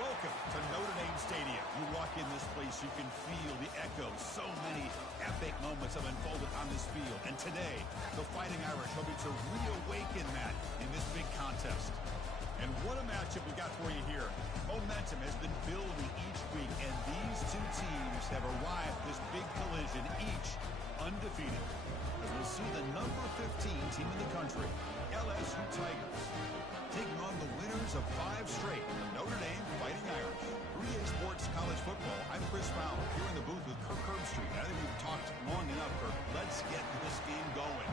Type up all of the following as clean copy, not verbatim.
Welcome to Notre Dame Stadium. You walk in this place, you can feel the echoes. So many epic moments have unfolded on this field. And today, the Fighting Irish hoping to reawaken that in this big contest. And what a matchup we got for you here. Momentum has been building each week, and these two teams have arrived at this big collision, each undefeated. As we'll see the number 15 team in the country, LSU Tigers, taking on the winners of 5 straight, the Notre Dame Fighting Irish. 3A Sports College Football. I'm Chris Fowler here in the booth with Kirk Herbstreit. I think we've talked long enough, Kirk. Let's get this game going.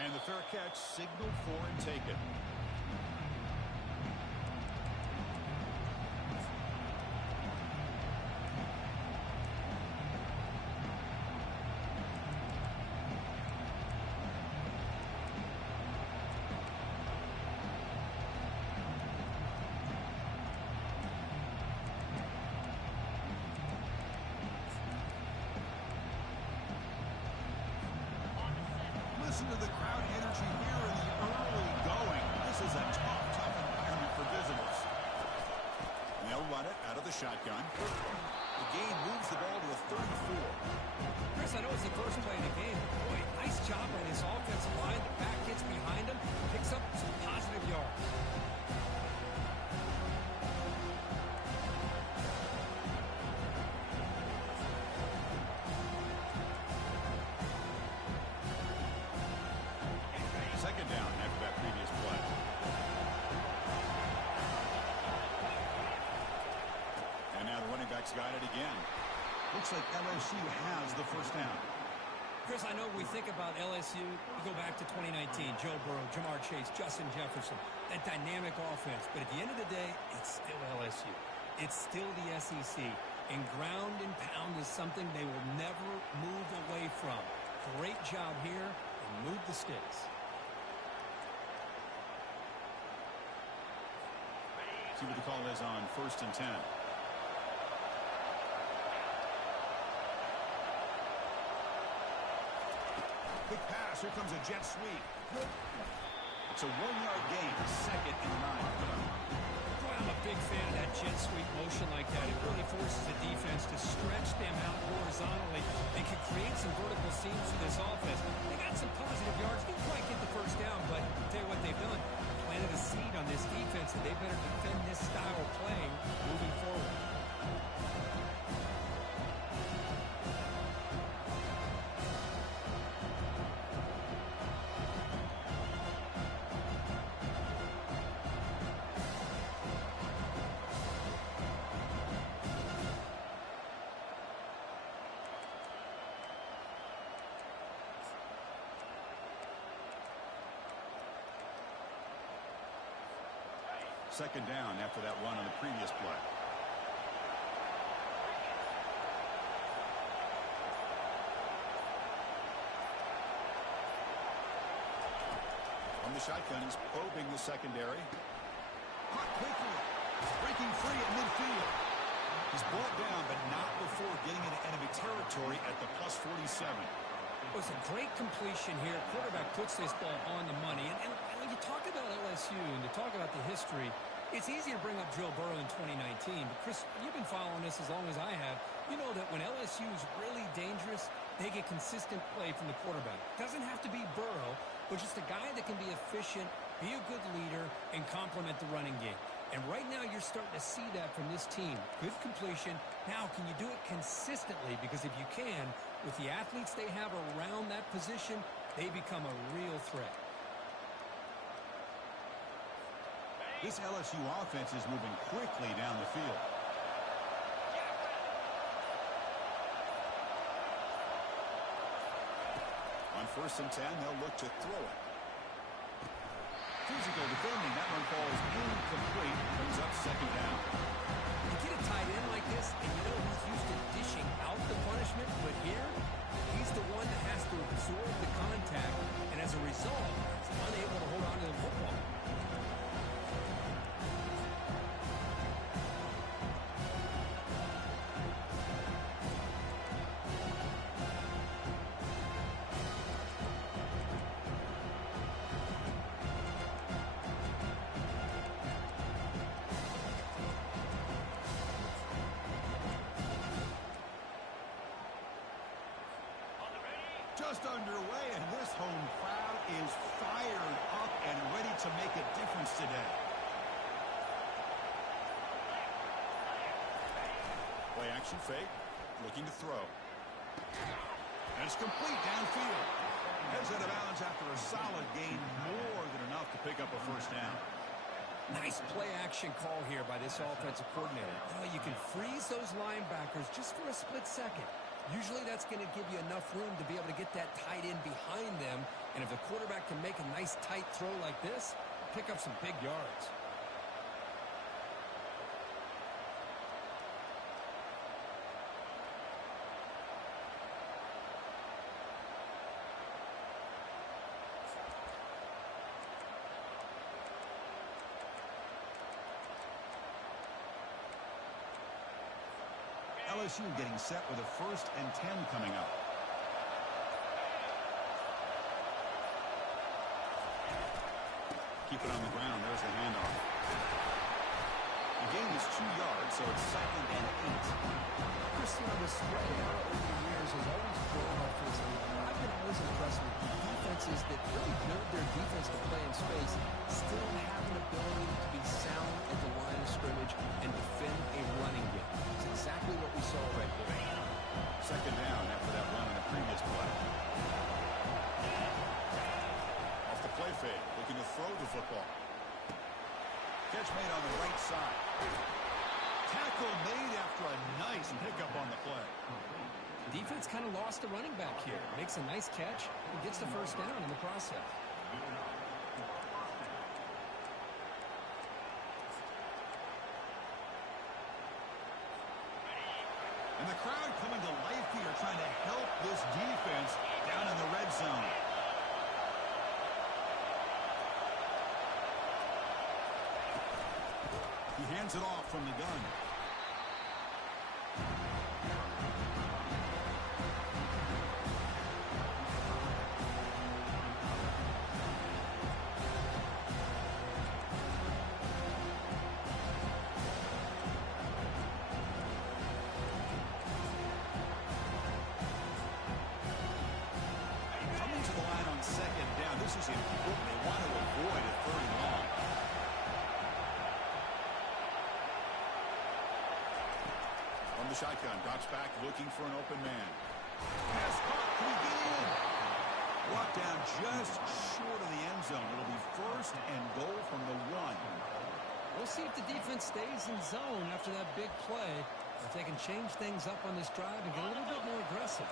And the fair catch signaled for and taken. Listen to the crowd energy here in the early going. This is a tough environment for visitors. And they'll run it out of the shotgun. The gain moves the ball to a 34. Chris, I know it's the first play of the game. Boy, nice job on this offensive line. The back gets behind him, picks up some positive yards. Second down after that previous play. And now the running back's got it again. Looks like LSU has the first down. Chris, I know we think about LSU. We go back to 2019. Joe Burrow, Jamar Chase, Justin Jefferson. That dynamic offense. But at the end of the day, it's still LSU. It's still the SEC. And ground and pound is something they will never move away from. Great job here and move the sticks. See what the call is on 1st and 10. Quick pass. Here comes a jet sweep. It's a 1-yard gain. 2nd and 9. Boy, I'm a big fan of that jet sweep motion like that. It really forces the defense to stretch them out horizontally and can create some vertical seams for this offense. They got some positive yards. Didn't quite get the first down, but I'll tell you what they've done. Planted a seed on this defense, and they better defend this style of playing moving forward. Second down after that run on the previous play. From the shotgun, he's probing the secondary. Caught quickly. Breaking free at midfield. He's brought down, but not before getting into enemy territory at the plus 47. It was a great completion here. Quarterback puts this ball on the money. And when you talk about LSU and you talk about the history, it's easy to bring up Joe Burrow in 2019. But, Chris, you've been following this as long as I have. You know that when LSU is really dangerous, they get consistent play from the quarterback. Doesn't have to be Burrow, but just a guy that can be efficient, be a good leader, and complement the running game. And right now you're starting to see that from this team. Good completion. Now, can you do it consistently? Because if you can, with the athletes they have around that position, they become a real threat. This LSU offense is moving quickly down the field. 1st and 10, they'll look to throw it. Physical defending. That one falls incomplete. Brings up 2nd down. You get a tight end like this, and you know he's used to dishing out the punishment, but here, he's the one that has to absorb the contact, and as a result, he's unable to hold on to the football. Just underway, and this home crowd is fired up and ready to make a difference today. Play action fake, looking to throw. And it's complete downfield. Heads out of bounds after a solid gain, more than enough to pick up a 1st down. Nice play action call here by this offensive coordinator. You can freeze those linebackers just for a split second. Usually that's going to give you enough room to be able to get that tight end behind them. And if the quarterback can make a nice tight throw like this, pick up some big yards. LSU getting set with a 1st and 10 coming up. Keep it on the ground. There's the handoff. The gain is 2 yards, so it's 2nd and 8. Chris, the spread out over the years has always grown offensively. I've been always impressed with the defenses that really build their defense to play in space, still have an ability to be sound at the line of scrimmage and defend a running game. It's exactly what we saw right there. 2nd down after that run in the previous play. Off the play fake, looking to throw the football. Catch made on the right side. Tackle made after a nice pickup on the play. Defense kind of lost the running back here. Makes a nice catch and gets the 1st down in the process. And the crowd coming to life here, trying to help this defense down in the red zone. He hands it off from the gun. Coming to the line on 2nd down. This is important. They want to avoid a 3rd and long. From the shotgun, drops back, looking for an open man. Pass caught. Can he get in? Brought down just short of the end zone. It'll be 1st and goal from the 1. We'll see if the defense stays in zone after that big play, if they can change things up on this drive and get a little bit more aggressive.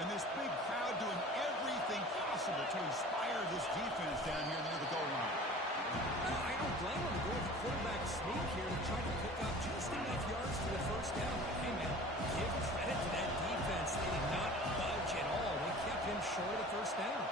And this big crowd doing everything possible to inspire this defense down here near the goal line. I don't blame them to go with the quarterback sneak here to try to pick up just enough yards for the 1st down. Hey, man, give credit to that defense. They did not budge at all. They kept him short of the 1st down.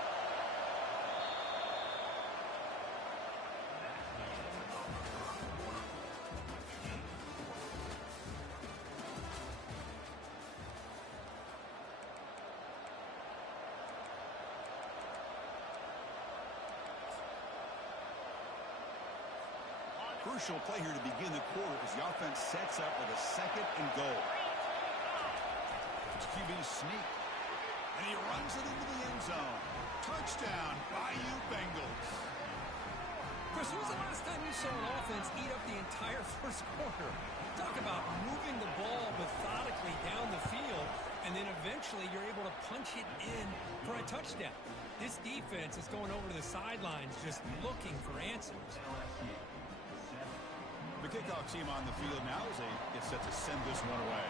Crucial play here to begin the quarter as the offense sets up with a 2nd and goal. It's QB sneak. And he runs it into the end zone. Touchdown, Bayou Bengals. Chris, when was the last time you saw an offense eat up the entire 1st quarter? Talk about moving the ball methodically down the field, and then eventually you're able to punch it in for a touchdown. This defense is going over to the sidelines just looking for answers. The kickoff team on the field now as they get set to send this one away.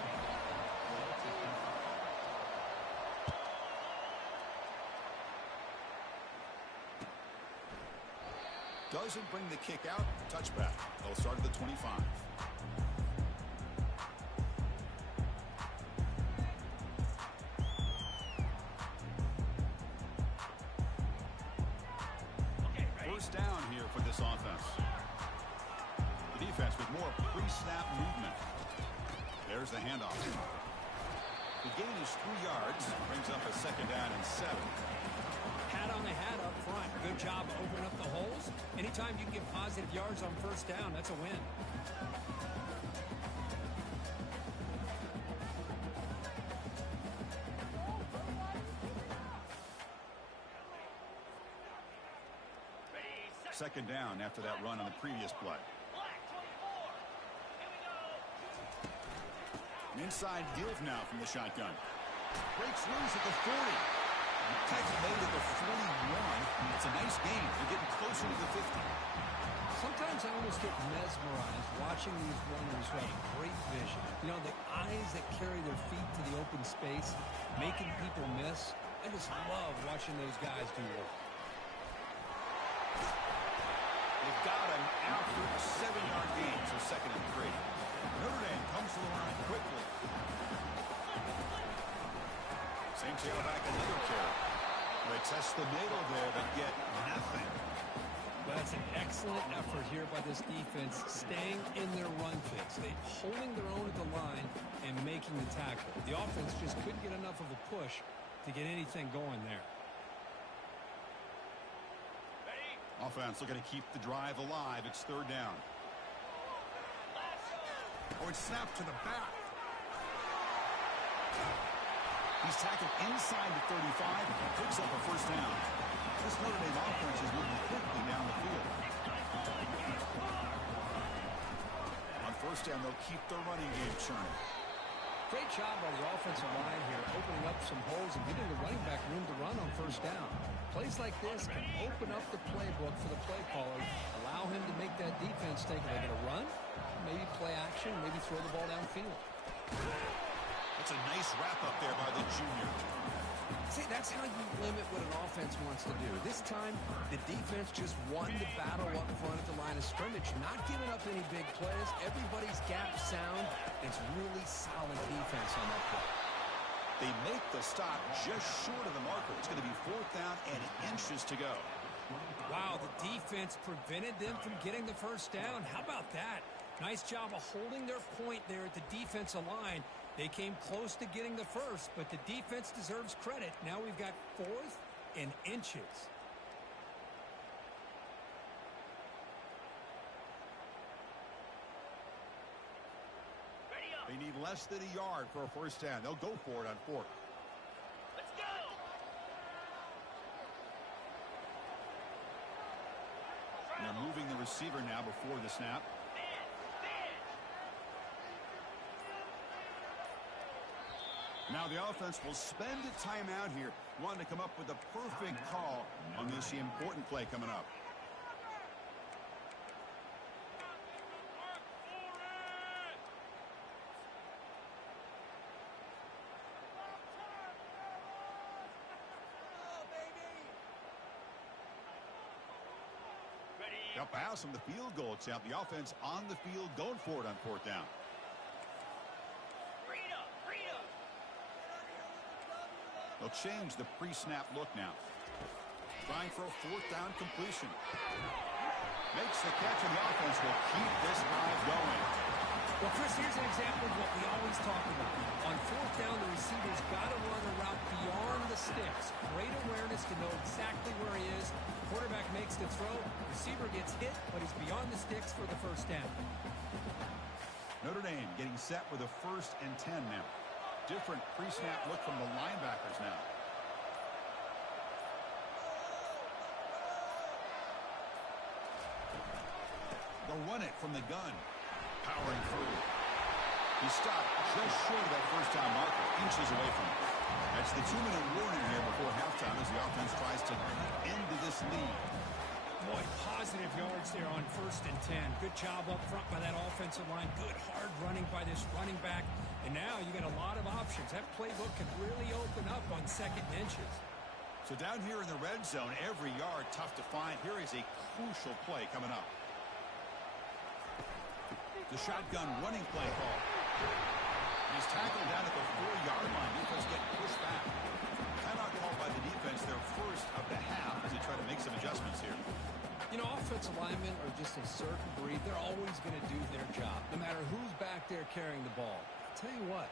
Doesn't bring the kick out. Touchback. They'll start at the 25. First down here for this offense. The defense with more pre-snap movement. There's the handoff. The gain is 3 yards. Brings up a second down and 7. Hat on the hat up front. Good job opening up the holes. Anytime you can get positive yards on first down, that's a win. Second down after that run on the previous play. An inside give now from the shotgun. Breaks loose at the 40. Tags made at the 41. It's a nice gain. They're getting closer to the 50. Sometimes I almost get mesmerized watching these runners who have great vision. You know, the eyes that carry their feet to the open space, making people miss. I just love watching those guys do work. They've got him after a 7-yard gain, so second and 3. Notre Dame comes to the line quickly. Same tailback, another carry. They test the middle there, but get nothing. Well, that's an excellent effort here by this defense, staying in their run fix. They holding their own at the line and making the tackle. The offense just couldn't get enough of a push to get anything going there. Offense looking to keep the drive alive. It's third down. Oh, it's snapped to the back. He's tackled inside the 35 and picks up a first down. This Notre Dame offense is moving quickly down the field. On first down, they'll keep their running game churning. Great job by the offensive line here, opening up some holes and giving the running back room to run on first down. Plays like this can open up the playbook for the play caller, allow him to make that defense think, are they going to run? Maybe play action, maybe throw the ball downfield. That's a nice wrap-up there by the junior. See, that's how you limit what an offense wants to do. This time, the defense just won the battle up front at the line of scrimmage, not giving up any big plays. Everybody's gap sound. It's really solid defense on that play. They make the stop just short of the marker. It's going to be fourth down and inches to go. Wow, the defense prevented them from getting the first down. How about that? Nice job of holding their point there at the defensive line. They came close to getting the first, but the defense deserves credit. Now we've got fourth and inches. They need less than a yard for a first down. They'll go for it on fourth. Let's go! They're moving the receiver now before the snap. Now the offense will spend a timeout here, wanting to come up with a perfect call on this important play coming up. They'll pass from the field goal attempt. The offense on the field going for it on fourth down. They'll change the pre-snap look now. Trying for a fourth down completion. Makes the catch, and the offense will keep this drive going. Well, Chris, here's an example of what we always talk about. On fourth down, the receiver's got to run a route beyond the sticks. Great awareness to know exactly where he is. Quarterback makes the throw. Receiver gets hit, but he's beyond the sticks for the first down. Notre Dame getting set with a 1st and 10 now. Different pre-snap look from the linebackers now. They'll run it from the gun. Powering through. He stopped just short of that first down marker, inches away from it. That's the 2-minute warning here before halftime as the offense tries to end this lead. Boy, positive yards there on 1st and 10. Good job up front by that offensive line. Good hard running by this running back. And now you got a lot of options. That playbook could really open up on 2nd and inches. So down here in the red zone, every yard tough to find. Here is a crucial play coming up. The shotgun running play call. He's tackled down at the 4-yard line. Defense getting pushed back. Timeout called by the defense, their first of the half, as they try to make some adjustments here. You know, offensive linemen are just a certain breed. They're always going to do their job, no matter who's back there carrying the ball. I'll tell you what,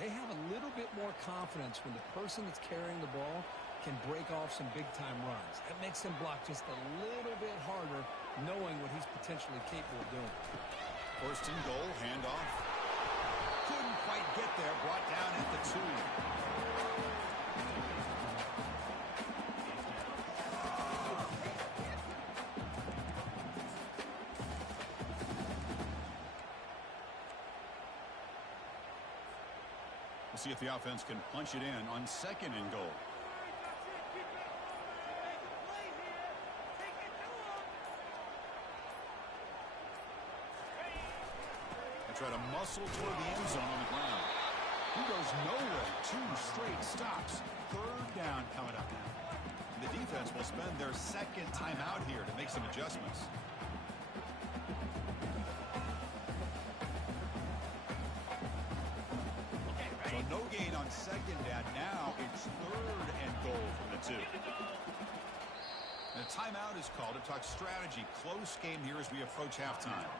they have a little bit more confidence when the person that's carrying the ball can break off some big-time runs. That makes them block just a little bit harder, knowing what he's potentially capable of doing. First and goal, handoff. Couldn't quite get there, brought down at the 2. We'll see if the offense can punch it in on second and goal. Try to muscle toward the end zone on the ground. He goes nowhere. 2 straight stops. Third down coming up now. And the defense will spend their second timeout here to make some adjustments. So no gain on second down. Now it's third and goal from the 2. And a timeout is called to talk strategy. Close game here as we approach halftime.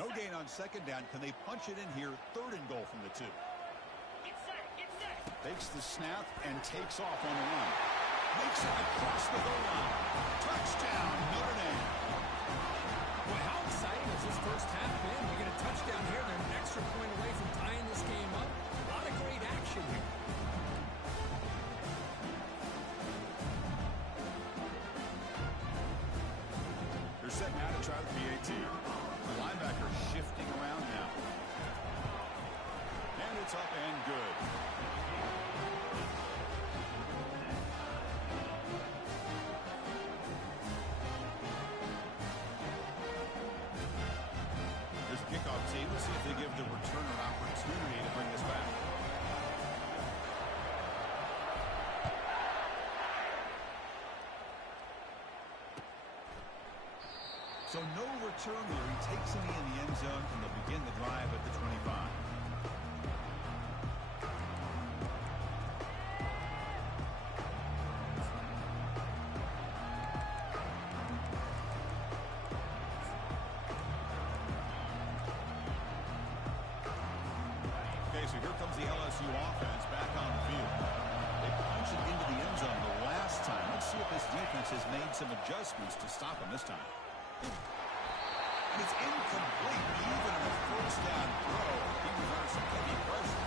No gain on second down. Can they punch it in here? Third and goal from the 2. Get set, get set. Takes the snap and takes off on the run. Makes it across the goal line. Touchdown, Notre Dame. Boy, how exciting has this first half been? We get a touchdown here. They're an extra point away from tying this game up. A lot of great action here. They're set now to try the PAT. The linebacker shifting around now. And it's up and good. There's a kickoff team. Let's see if they give the returner an opportunity to bring this back. So no return here. He takes him in the end zone, and they'll begin the drive at the 25. Okay, so here comes the LSU offense back on the field. They punched it into the end zone the last time. Let's see if this defense has made some adjustments to stop him this time. It's incomplete. Even on a first down throw, he was under some heavy pressure.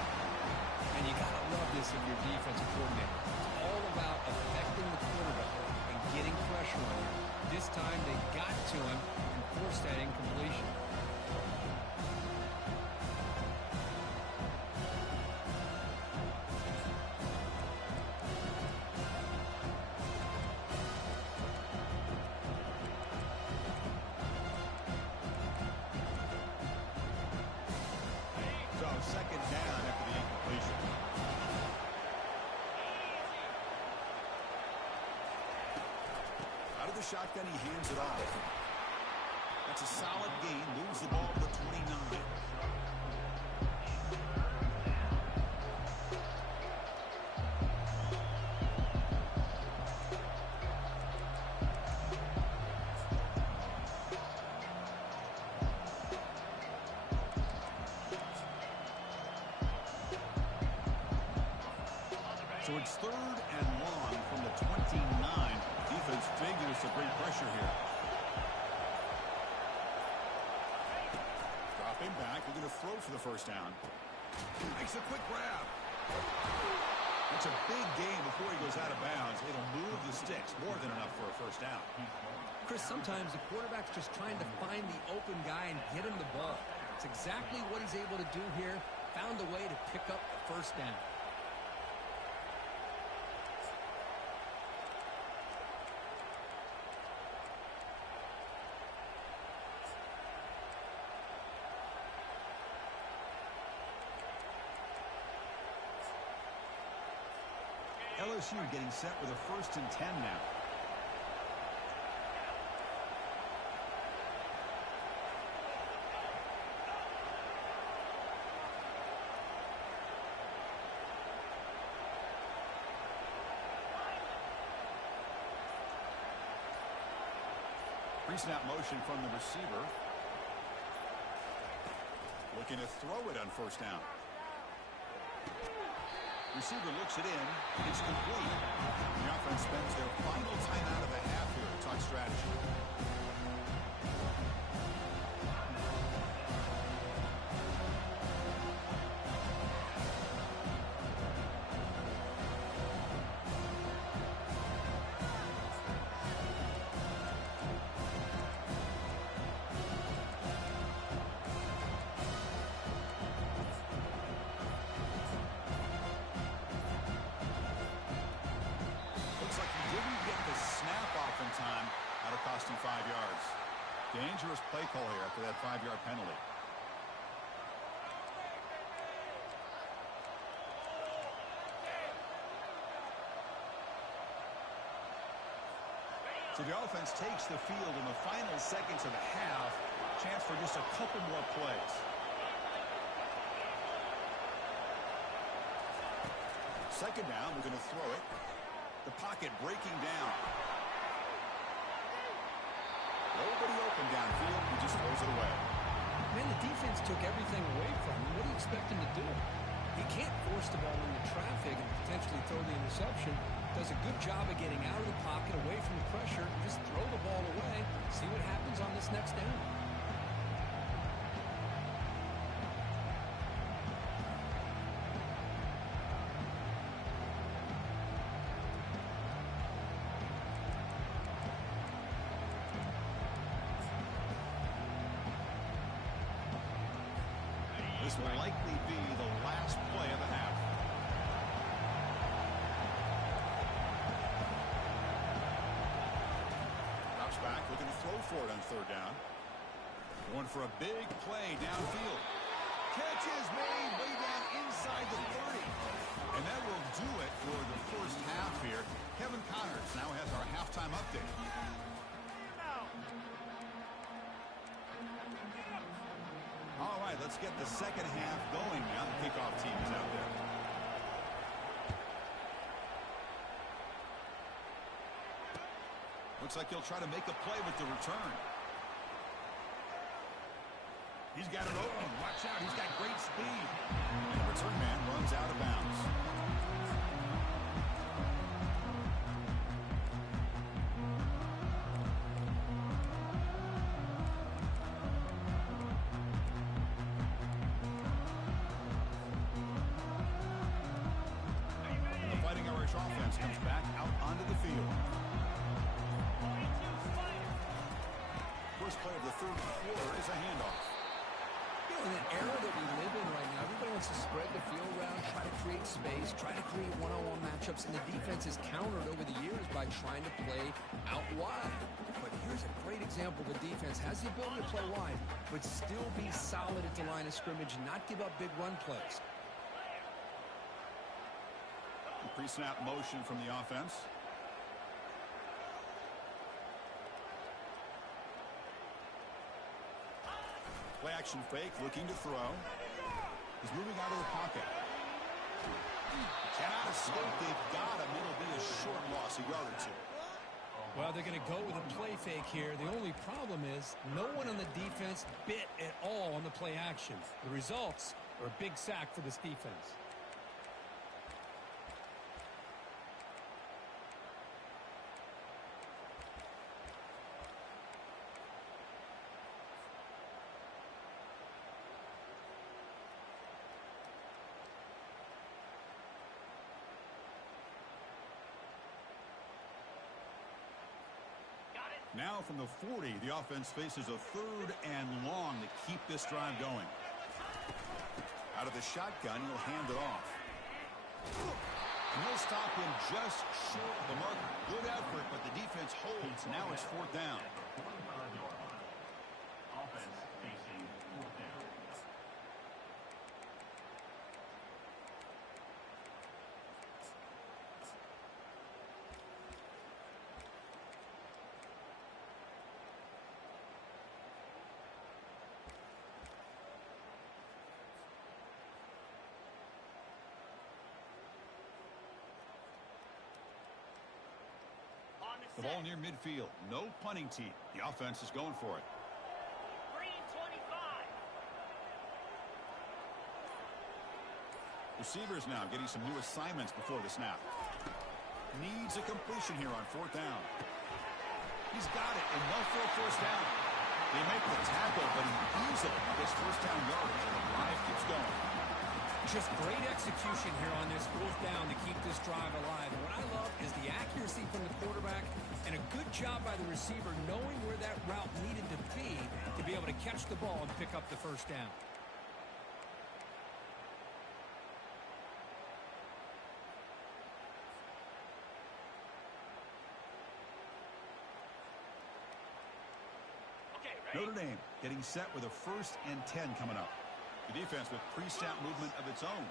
And you got to love this if you're defensive coordinator. It's all about affecting the quarterback and getting pressure on him. This time they got to him and forced that incompletion. Second down after the incompletion. Out of the shotgun, he hands it off. That's a solid gain. Moves the ball to the 29. So it's third and long from the 29. Defense figures to bring pressure here. Dropping back. We're going to throw for the first down. Makes a quick grab. It's a big game before he goes out of bounds. It'll move the sticks. More than enough for a first down. Chris, sometimes the quarterback's just trying to find the open guy and get him the ball. It's exactly what he's able to do here. Found a way to pick up the first down. LSU getting set with a 1st and 10 now. Pre-snap motion from the receiver. Looking to throw it on 1st down. Receiver looks it in. It's complete. The offense spends their final timeout of the half here to talk strategy. Cost him 5 yards. Dangerous play call here after that 5-yard penalty. So the offense takes the field in the final seconds of the half. Chance for just a couple more plays. Second down, we're going to throw it. The pocket breaking down. Nobody open downfield. He just throws it away. Man, the defense took everything away from him. What do you expect him to do? He can't force the ball into traffic and potentially throw the interception. Does a good job of getting out of the pocket, away from the pressure. Just throw the ball away. See what happens on this next down. This will likely be the last play of the half. Drops back, looking to throw for it on 3rd down. Going for a big play downfield. Catch is made way down inside the 30. And that will do it for the first half here. Kevin Connors now has our halftime update. All right, let's get the second half going now. The kickoff team is out there. Looks like he'll try to make a play with the return. He's got it open. Watch out. He's got great speed. And the return man runs out of bounds. Offense comes back out onto the field. First play of the 3rd quarter is a handoff. You know, in an era that we live in right now, everybody wants to spread the field around, try to create space, try to create one-on-one matchups, and the defense is countered over the years by trying to play out wide. But here's a great example. The defense has the ability to play wide, but still be solid at the line of scrimmage and not give up big run plays. Pre-snap motion from the offense. Play action fake, looking to throw. He's moving out of the pocket. Cannot escape. They've got him. It'll be a short loss, a yard or 2. Well, they're going to go with a play fake here. The only problem is no one on the defense bit at all on the play action. The results are a big sack for this defense. Now from the 40, the offense faces a 3rd and long to keep this drive going. Out of the shotgun, he'll hand it off. And he'll stop him just short of the marker. Good effort, but the defense holds. Now it's 4th down. Offense facing 4th down. The ball near midfield. No punting team. The offense is going for it. Green 25. Receivers now getting some new assignments before the snap. Needs a completion here on 4th down. He's got it, and no for a 1st down. They make the tackle, but he easily gets 1st down yardage, and the drive keeps going. Just great execution here on this 4th down to keep this drive alive. And what I love is the accuracy from the quarterback and a good job by the receiver knowing where that route needed to be able to catch the ball and pick up the 1st down. Okay, ready? Notre Dame getting set with a 1st and 10 coming up. The defense with pre-snap movement of its own.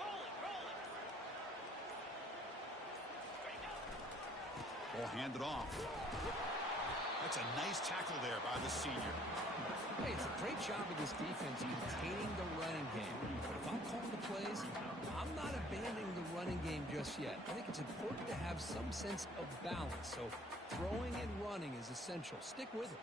Rolling. Ready, go. Ball handed off. That's a nice tackle there by the senior. Hey, it's a great job of this defense containing the running game. But if I'm calling the plays, I'm not abandoning the running game just yet. I think it's important to have some sense of balance. So throwing and running is essential. Stick with it.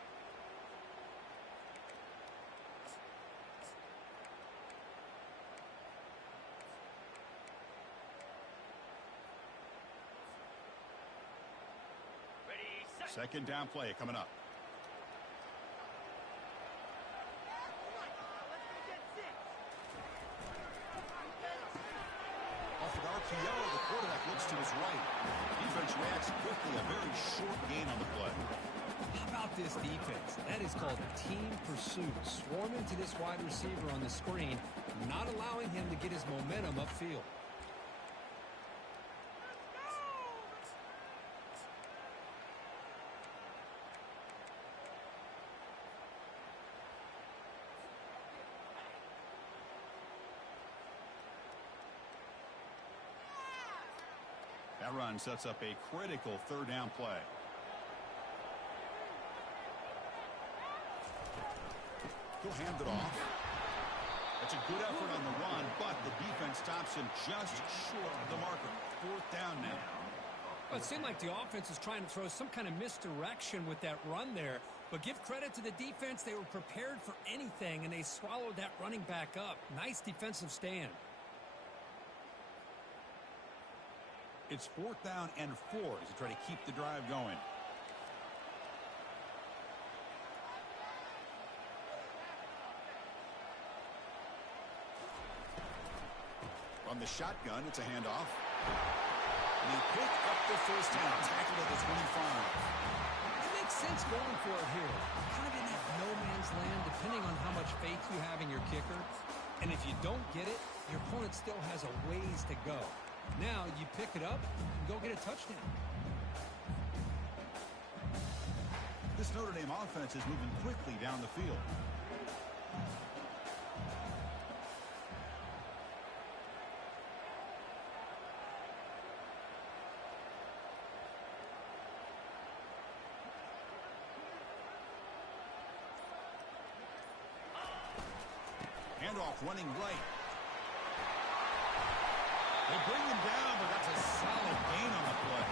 Ready, set. 2nd down play coming up. Off an RPO, the quarterback looks to his right. Defense reacts quickly. A very short gain on the play. How about this defense? That is called team pursuit. Swarming to this wide receiver on the screen, not allowing him to get his momentum upfield. That run sets up a critical 3rd down play. He'll hand it off. That's a good effort on the run, but the defense stops him just short of the marker. 4th down now. Well, it seemed like the offense is trying to throw some kind of misdirection with that run there. But give credit to the defense. They were prepared for anything, and they swallowed that running back up. Nice defensive stand. It's 4th down and 4 as they try to keep the drive going. From the shotgun, it's a handoff. And they pick up the 1st down, tackled at the 25. It makes sense going for it here. Kind of in that no man's land, depending on how much faith you have in your kicker. And if you don't get it, your opponent still has a ways to go. Now you pick it up and go get a touchdown. This Notre Dame offense is moving quickly down the field. Handoff running right. They bring him down, but that's a solid gain on the play.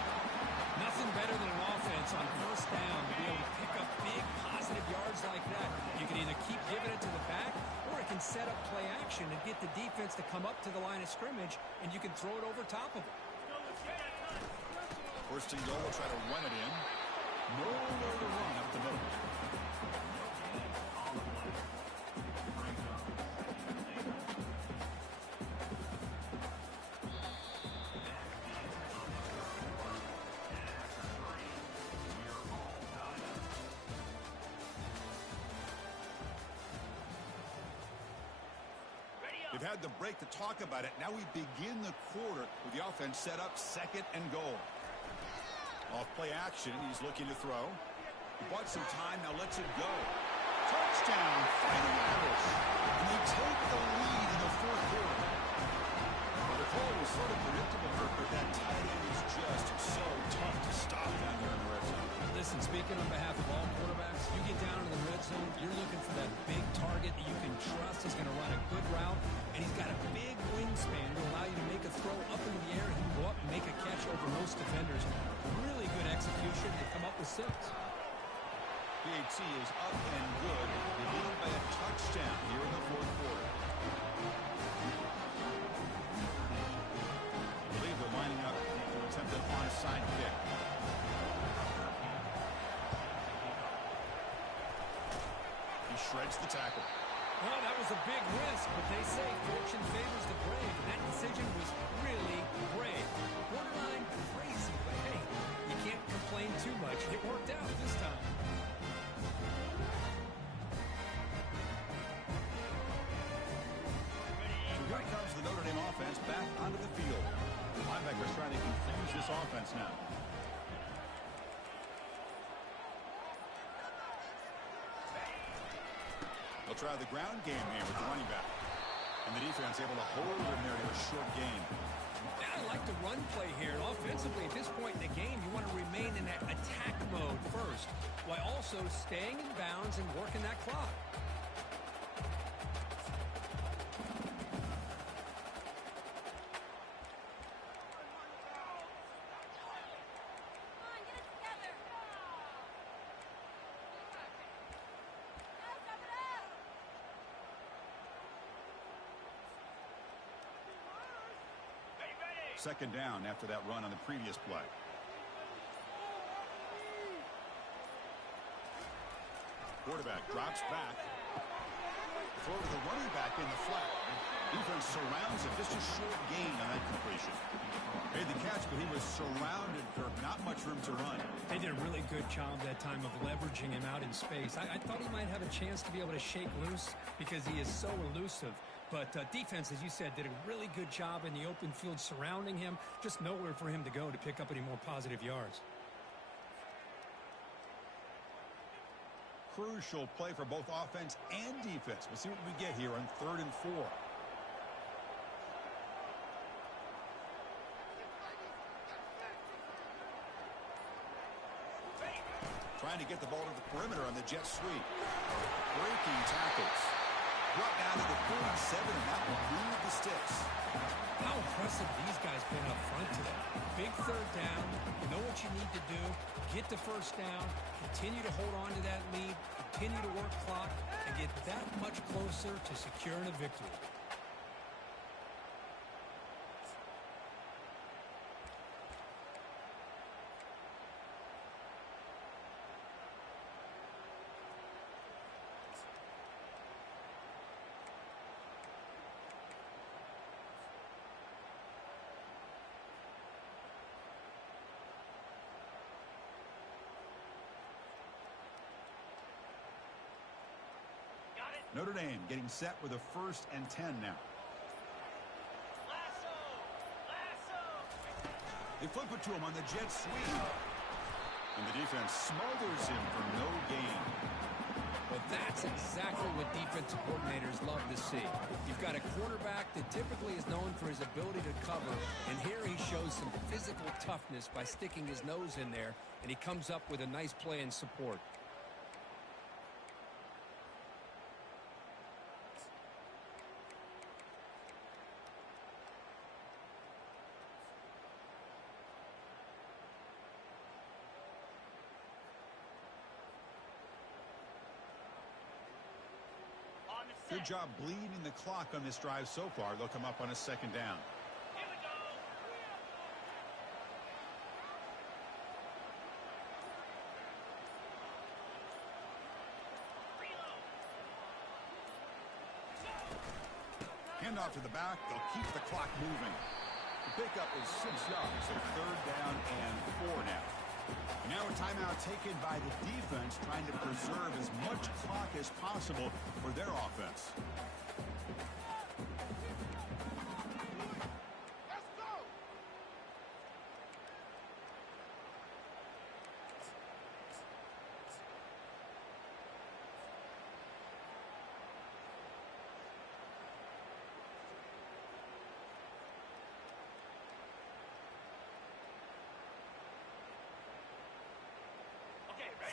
Nothing better than an offense on 1st down to be able to pick up big positive yards like that. You can either keep giving it to the back, or it can set up play action and get the defense to come up to the line of scrimmage, and you can throw it over top of it. 1st and goal, will try to run it in. Nowhere to run up the middle. They've had the break to talk about it. Now we begin the quarter with the offense set up 2nd and goal. Off play action. He's looking to throw. He bought some time. Now lets it go. Touchdown. Fighting Irish. And they take the lead in the 4th quarter. Well, the call was sort of predictable, but that tight end is just so tough to stop down there in the red zone. Listen, speaking on behalf of all quarterbacks, you get down in the red zone, you're looking for that big target that you can trust is going to run a good route, and he's got a big wingspan to allow you to make a throw up into the air. He can go up and make a catch over most defenders. Really good execution to come up with 6. PAT is up and good. They lead by a touchdown here in the 4th quarter. I believe they're lining up to attempt an onside kick. He shreds the tackle. Well, that was a big risk, but they say fortune favors the brave, and that decision was really brave. Borderline crazy, but hey, you can't complain too much. It worked out this time. So here comes the Notre Dame offense back onto the field. The linebacker's trying to confuse this offense now. They'll try the ground game here with the running back. And the defense able to hold him there to a short gain. I like the run play here. And offensively, at this point in the game, you want to remain in that attack mode first, while also staying in bounds and working that clock. Second down after that run on the previous play. Quarterback drops back. Throw to the running back in the flat. Defense surrounds it. Just a short gain on that completion. Made the catch, but he was surrounded, Kirk. Not much room to run. They did a really good job that time of leveraging him out in space. I thought he might have a chance to be able to shake loose because he is so elusive. But defense, as you said, did a really good job in the open field surrounding him. Just nowhere for him to go to pick up any more positive yards. Crucial play for both offense and defense. We'll see what we get here on 3rd and 4. Trying to get the ball to the perimeter on the jet sweep. Breaking tackles. Brought down to the 47, and that will move the sticks. How impressive these guys been up front today. Big 3rd down. You know what you need to do. Get the 1st down. Continue to hold on to that lead. Continue to work clock and get that much closer to securing a victory. Notre Dame getting set with a 1st and 10 now. They flip it to him on the jet sweep. And the defense smothers him for no gain. Well, that's exactly what defensive coordinators love to see. You've got a quarterback that typically is known for his ability to cover, and here he shows some physical toughness by sticking his nose in there, and he comes up with a nice play in support. Good job bleeding the clock on this drive so far. They'll come up on a 2nd down. Here we go. Hand off to the back. They'll keep the clock moving. The pickup is 6 yards, so 3rd down and 4 now. Now a timeout taken by the defense, trying to preserve as much clock as possible for their offense.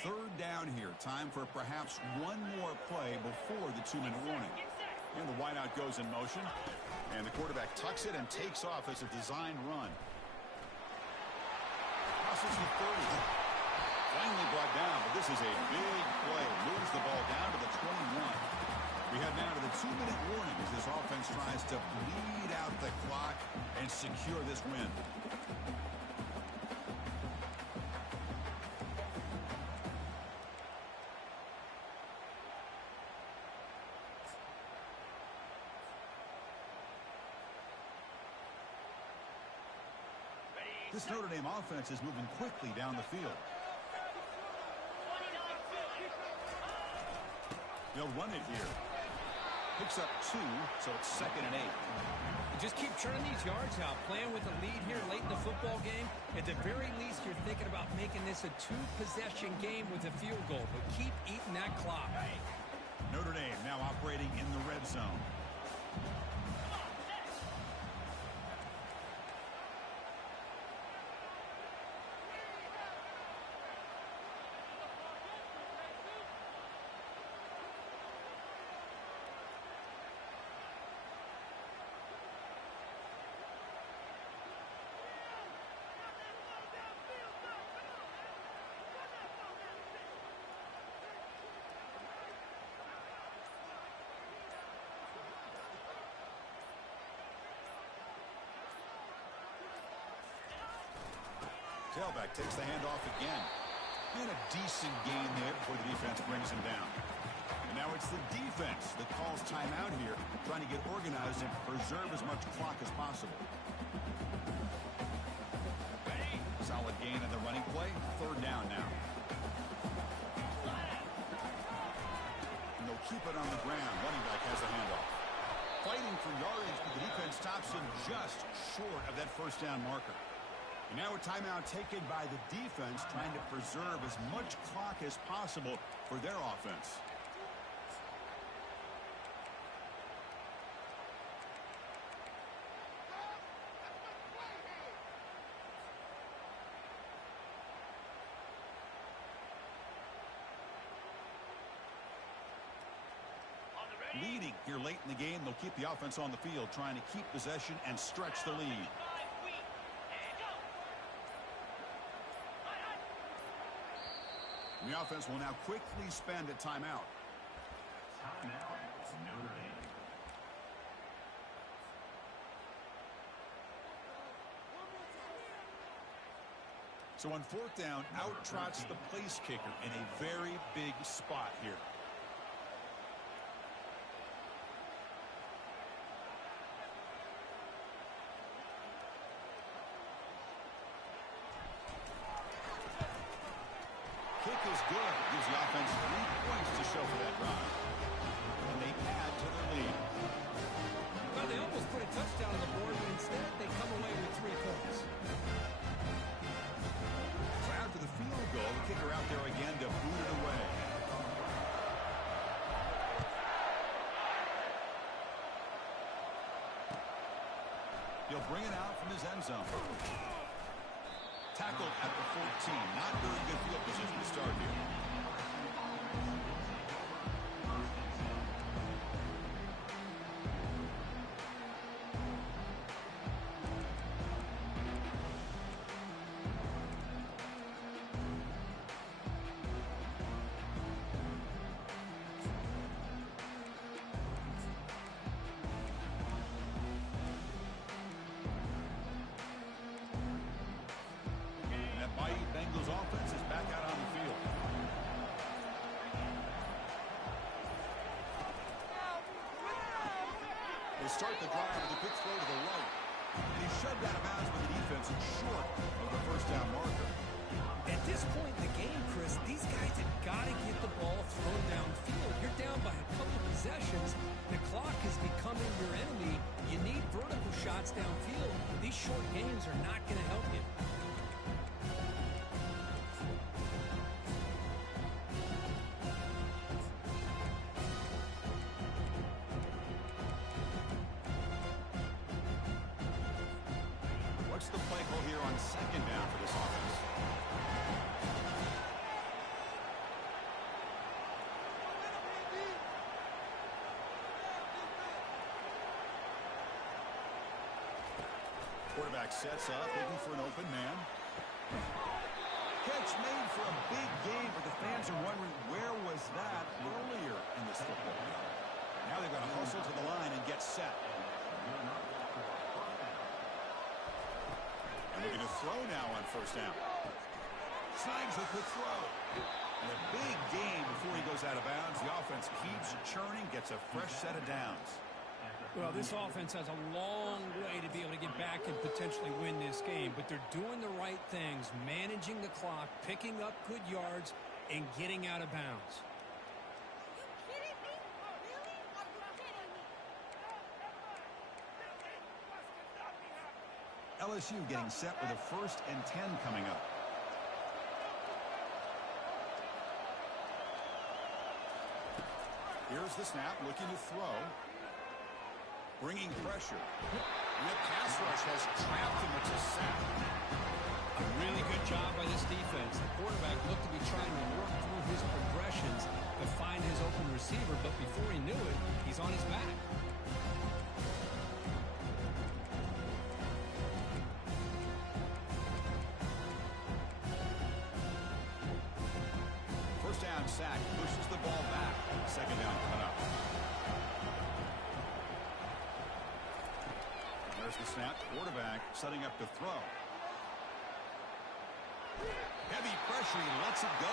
Third down here. Time for perhaps one more play before the 2-minute warning. And the wideout goes in motion. And the quarterback tucks it and takes off as a designed run. Crosses the 30. Finally brought down, but this is a big play. Moves the ball down to the 21. We head now to the 2-minute warning as this offense tries to bleed out the clock and secure this win. This Notre Dame offense is moving quickly down the field. They'll run it here. Picks up 2, so it's 2nd and 8. Just keep churning these yards out. Playing with a lead here late in the football game. At the very least, you're thinking about making this a 2-possession game with a field goal, but keep eating that clock. Notre Dame now operating in the red zone. Tailback takes the handoff again. And a decent gain there before the defense brings him down. And now it's the defense that calls timeout here, trying to get organized and preserve as much clock as possible. Solid gain on the running play. 3rd down now. And they'll keep it on the ground. Running back has a handoff. Fighting for yardage, but the defense stops him just short of that 1st down marker. And now a timeout taken by the defense, trying to preserve as much clock as possible for their offense. Leading here late in the game, they'll keep the offense on the field, trying to keep possession and stretch the lead. The offense will now quickly spend a timeout. Timeout, Notre Dame. So on 4th down, out trots the place kicker in a very big spot here. Kick is good. Gives the offense 3 points to show for that drive. And they add to their lead. Well, they almost put a touchdown on the board, but instead they come away with 3 points. So after the field goal, the kicker out there again to boot it away. He'll bring it out from his end zone. Tackled at the 14. Not very good field position to start here. Bengals offense is back out on the field. They start the drive with a quick throw to the right. He shoved out of bounds by the defense and short of the 1st down marker. At this point in the game, Chris, these guys have got to get the ball thrown downfield. You're down by a couple of possessions. The clock is becoming your enemy. You need vertical shots downfield. These short games are not going to help you. What's the play call here on 2nd down for this offense? Quarterback sets up, looking for an open man. Catch made for a big game, but the fans are wondering where was that earlier in this football game. Now they've got to hustle to the line and get set. And looking to throw now on first down. Snags a quick throw. And a big game before he goes out of bounds. The offense keeps churning, gets a fresh set of downs. Well, this offense has a long way to be able to get back and potentially win this game, but they're doing the right things, managing the clock, picking up good yards, and getting out of bounds. You kidding me? Really? Are you kidding me? LSU getting set with a 1st and 10 coming up. Here's the snap, looking to throw. Bringing pressure. And the pass rush has trapped him. It's a sack. A really good job by this defense. The quarterback looked to be trying to work through his progressions to find his open receiver, but before he knew it, he's on his back. First down sack, pushes the ball back. Second down cut up. There's the snap. Quarterback setting up to throw. Heavy pressure. He lets it go.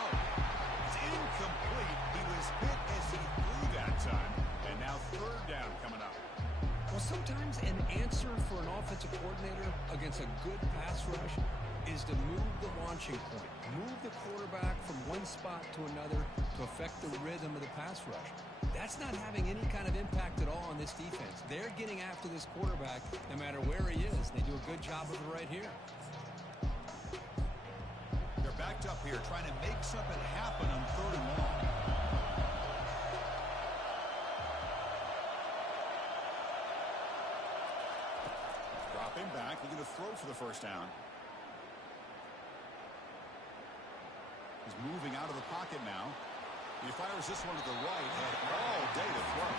It's incomplete. He was hit as he threw that time. And now third down coming up. Well, sometimes an answer for an offensive coordinator against a good pass rush is to move the launching point. Move the quarterback from one spot to another to affect the rhythm of the pass rush. That's not having any kind of impact at all on this defense. They're getting after this quarterback no matter where he is. They do a good job of it right here. They're backed up here trying to make something happen on 3rd and long. Dropping back, looking to throw for the first down. He's moving out of the pocket now. He fires this one to the right, had all day to throw.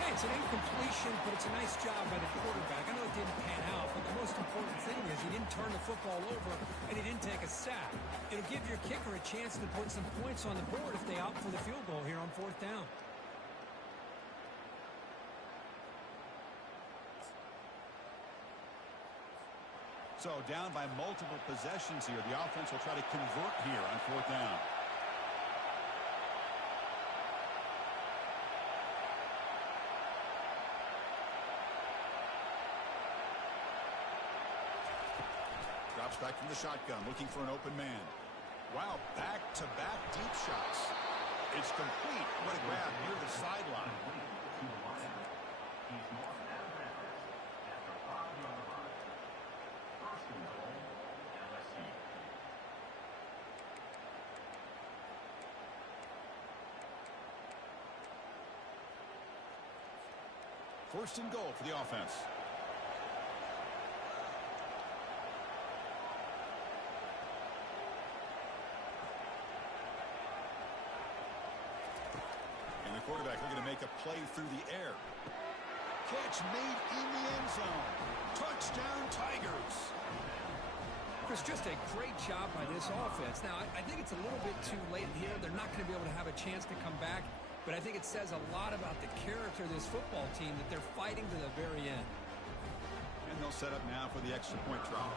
Hey, it's an incompletion, but it's a nice job by the quarterback. I know it didn't pan out, but the most important thing is he didn't turn the football over and he didn't take a sack. It'll give your kicker a chance to put some points on the board if they opt for the field goal here on 4th down. So down by multiple possessions here. The offense will try to convert here on 4th down. Drops back from the shotgun, looking for an open man. Wow, back-to-back deep shots. It's complete. What a grab near the sideline. First and goal for the offense. And the quarterback looking to make a play through the air. Catch made in the end zone. Touchdown, Tigers. Chris, just a great job by this offense. Now, I think it's a little bit too late here. They're not going to be able to have a chance to come back. But I think it says a lot about the character of this football team that they're fighting to the very end. And they'll set up now for the extra point drop.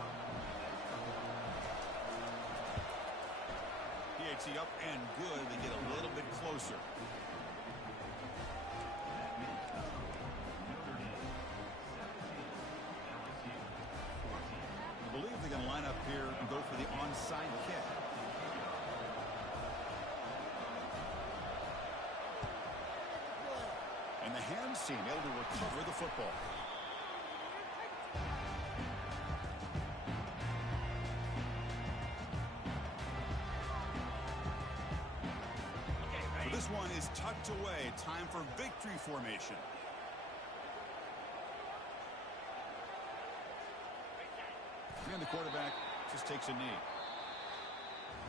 PAT up and good. They get a little bit closer. I believe they're going to line up here and go for the onside kick. And the hands team able to recover the football. So this one is tucked away. Time for victory formation. And the quarterback just takes a knee.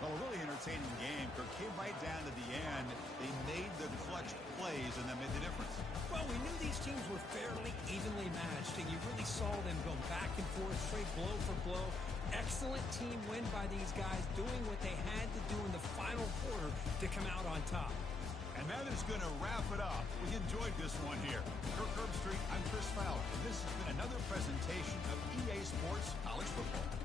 Well, a really entertaining game. It came right down to the end. They made the clutch plays, and that made the difference. Well, we knew these teams were fairly evenly matched, and you really saw them go back and forth, trade blow for blow. Excellent team win by these guys, doing what they had to do in the final quarter to come out on top. And that is going to wrap it up. We enjoyed this one here. For Curb Street, I'm Chris Fowler, and this has been another presentation of EA Sports College Football.